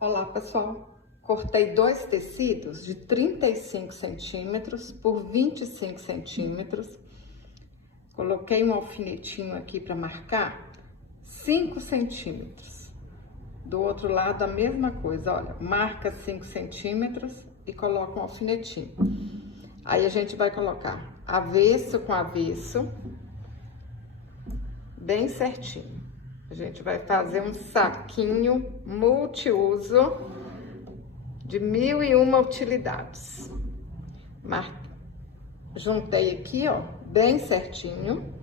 Olá, pessoal! Cortei dois tecidos de 35 centímetros por 25 centímetros. Coloquei um alfinetinho aqui para marcar 5 centímetros. Do outro lado, a mesma coisa, olha, marca 5 centímetros e coloca um alfinetinho. Aí a gente vai colocar avesso com avesso, bem certinho. A gente vai fazer um saquinho multiuso de 1001 utilidades. Juntei aqui, ó, bem certinho.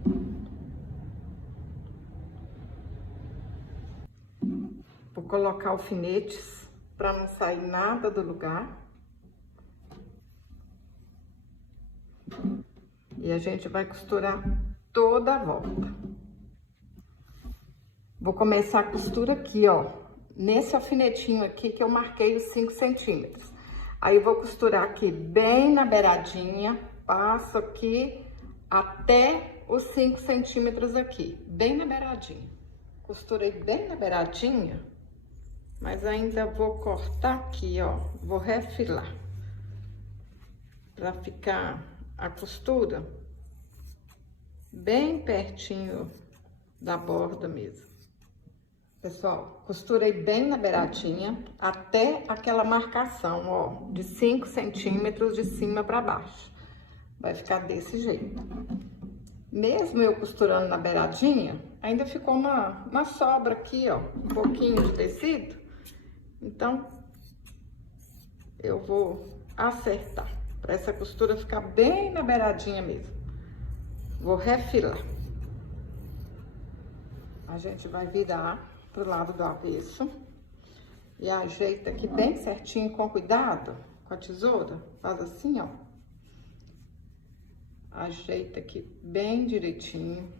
Vou colocar alfinetes para não sair nada do lugar. E a gente vai costurar toda a volta. Vou começar a costura aqui, ó, nesse alfinetinho aqui que eu marquei os 5 centímetros. Aí eu vou costurar aqui bem na beiradinha, passo aqui até os 5 centímetros aqui, bem na beiradinha. Costurei bem na beiradinha, mas ainda vou cortar aqui, ó, vou refilar. Pra ficar a costura bem pertinho da borda mesmo. Pessoal, costurei bem na beiradinha até aquela marcação, ó, de 5 centímetros de cima para baixo. Vai ficar desse jeito. Mesmo eu costurando na beiradinha, ainda ficou uma sobra aqui, ó, um pouquinho de tecido. Então, eu vou acertar para essa costura ficar bem na beiradinha mesmo. Vou refilar. A gente vai virar pro lado do avesso e ajeita aqui bem certinho, com cuidado, com a tesoura, faz assim, ó. Ajeita aqui bem direitinho,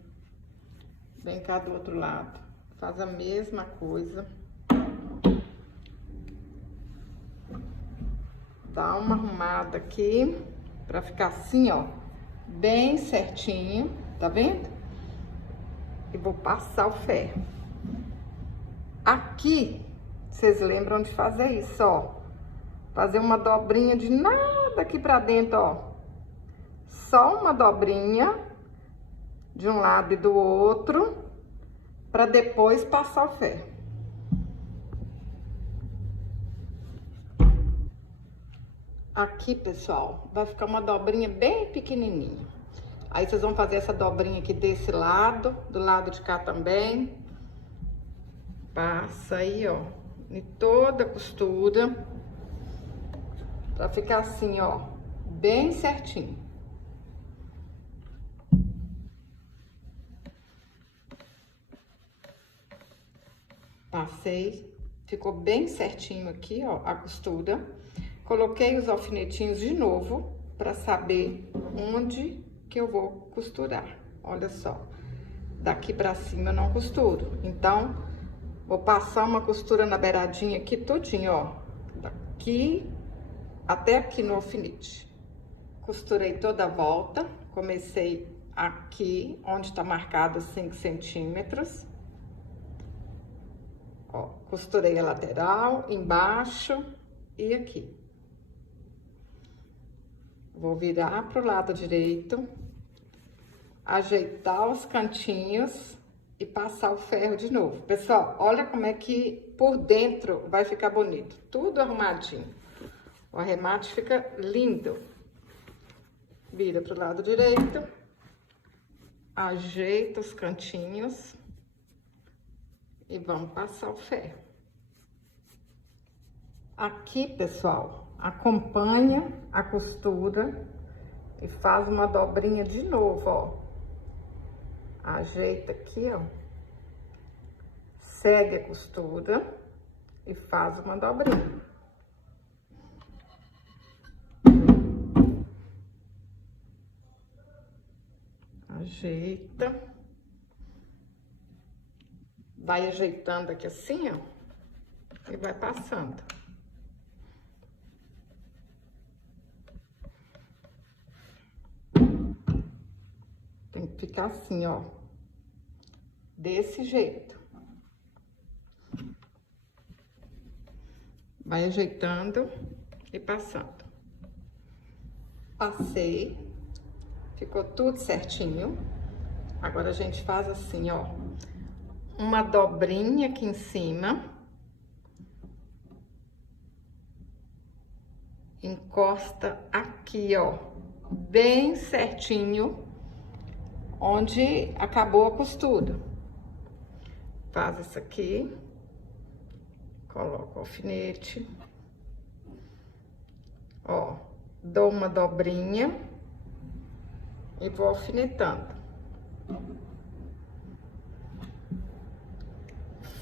vem cá do outro lado, faz a mesma coisa. Dá uma arrumada aqui, pra ficar assim, ó, bem certinho, tá vendo? E vou passar o ferro. Aqui, vocês lembram de fazer isso, ó. Fazer uma dobrinha de nada aqui pra dentro, ó. Só uma dobrinha de um lado e do outro, pra depois passar o ferro. Aqui, pessoal, vai ficar uma dobrinha bem pequenininha. Aí, vocês vão fazer essa dobrinha aqui desse lado, do lado de cá também. Passa aí, ó, em toda a costura, pra ficar assim, ó, bem certinho. Passei, ficou bem certinho aqui, ó, a costura. Coloquei os alfinetinhos de novo, pra saber onde que eu vou costurar. Olha só, daqui pra cima eu não costuro, então vou passar uma costura na beiradinha aqui tudinho, ó. Daqui até aqui no alfinete. Costurei toda a volta. Comecei aqui, onde tá marcado 5 centímetros. Ó, costurei a lateral, embaixo e aqui. Vou virar pro lado direito. Ajeitar os cantinhos e passar o ferro de novo. Pessoal, olha como é que por dentro vai ficar bonito. Tudo arrumadinho. O arremate fica lindo. Vira pro lado direito. Ajeita os cantinhos. E vamos passar o ferro. Aqui, pessoal, acompanha a costura e faz uma dobrinha de novo, ó. Ajeita aqui, ó, segue a costura e faz uma dobrinha. Ajeita. Vai ajeitando aqui assim, ó, e vai passando. Tem que ficar assim, ó. Desse jeito. Vai ajeitando e passando. Passei, ficou tudo certinho. Agora a gente faz assim, ó, uma dobrinha aqui em cima. Encosta aqui, ó, bem certinho, onde acabou a costura. Faz isso aqui, coloca o alfinete, ó, dou uma dobrinha e vou alfinetando.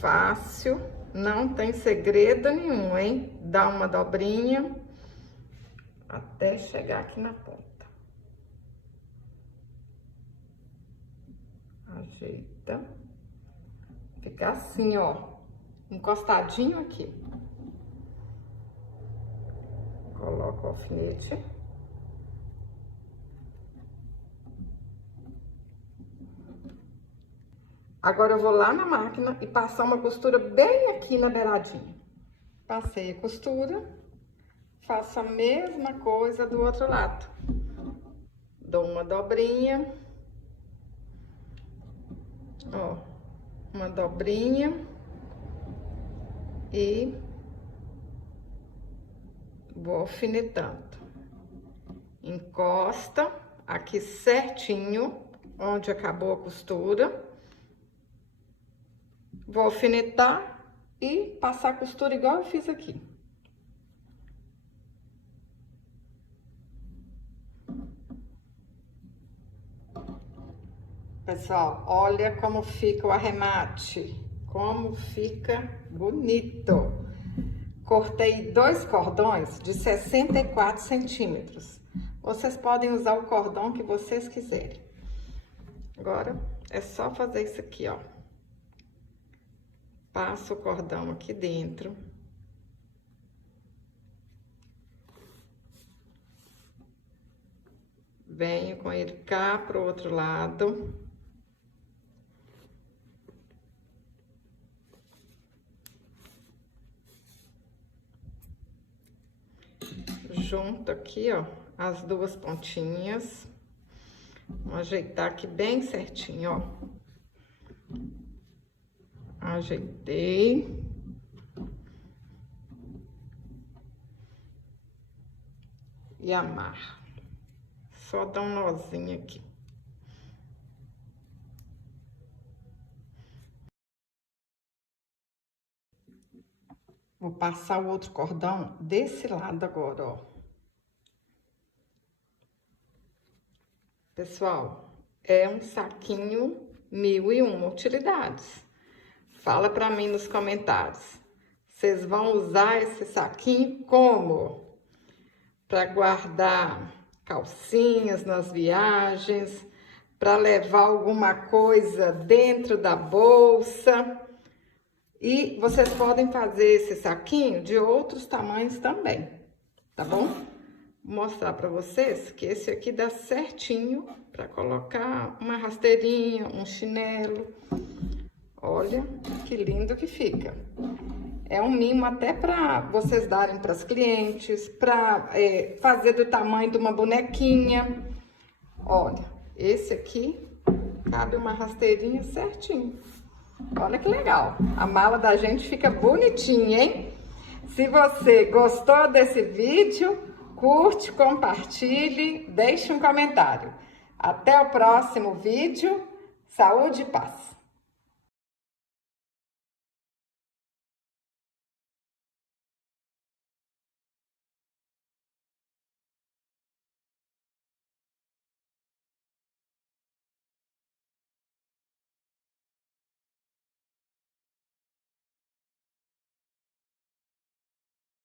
Fácil, não tem segredo nenhum, hein? Dá uma dobrinha até chegar aqui na ponta. Ajeita. Fica assim, ó, encostadinho aqui. Coloca o alfinete. Agora eu vou lá na máquina e passar uma costura bem aqui na beiradinha. Passei a costura, faço a mesma coisa do outro lado. Dou uma dobrinha, ó, uma dobrinha e vou alfinetando. Encosta aqui certinho, onde acabou a costura. Vou alfinetar e passar a costura igual eu fiz aqui. Pessoal, olha como fica o arremate, como fica bonito. Cortei 2 cordões de 64 centímetros. Vocês podem usar o cordão que vocês quiserem. Agora, é só fazer isso aqui, ó. Passo o cordão aqui dentro. Venho com ele cá pro outro lado. Junto aqui, ó, as 2 pontinhas. Vou ajeitar aqui bem certinho, ó. Ajeitei. E amarro. Só dá um nozinho aqui. Vou passar o outro cordão desse lado agora, ó. Pessoal, é um saquinho 1001 utilidades. Fala pra mim nos comentários. Vocês vão usar esse saquinho como? Para guardar calcinhas nas viagens, para levar alguma coisa dentro da bolsa. E vocês podem fazer esse saquinho de outros tamanhos também, tá bom? Vou mostrar para vocês que esse aqui dá certinho para colocar uma rasteirinha, um chinelo. Olha que lindo que fica. É um mimo até para vocês darem para as clientes, para fazer do tamanho de uma bonequinha. Olha, esse aqui cabe uma rasteirinha certinho. Olha que legal. A mala da gente fica bonitinha, hein? Se você gostou desse vídeo, curte, compartilhe, deixe um comentário. Até o próximo vídeo. Saúde e paz!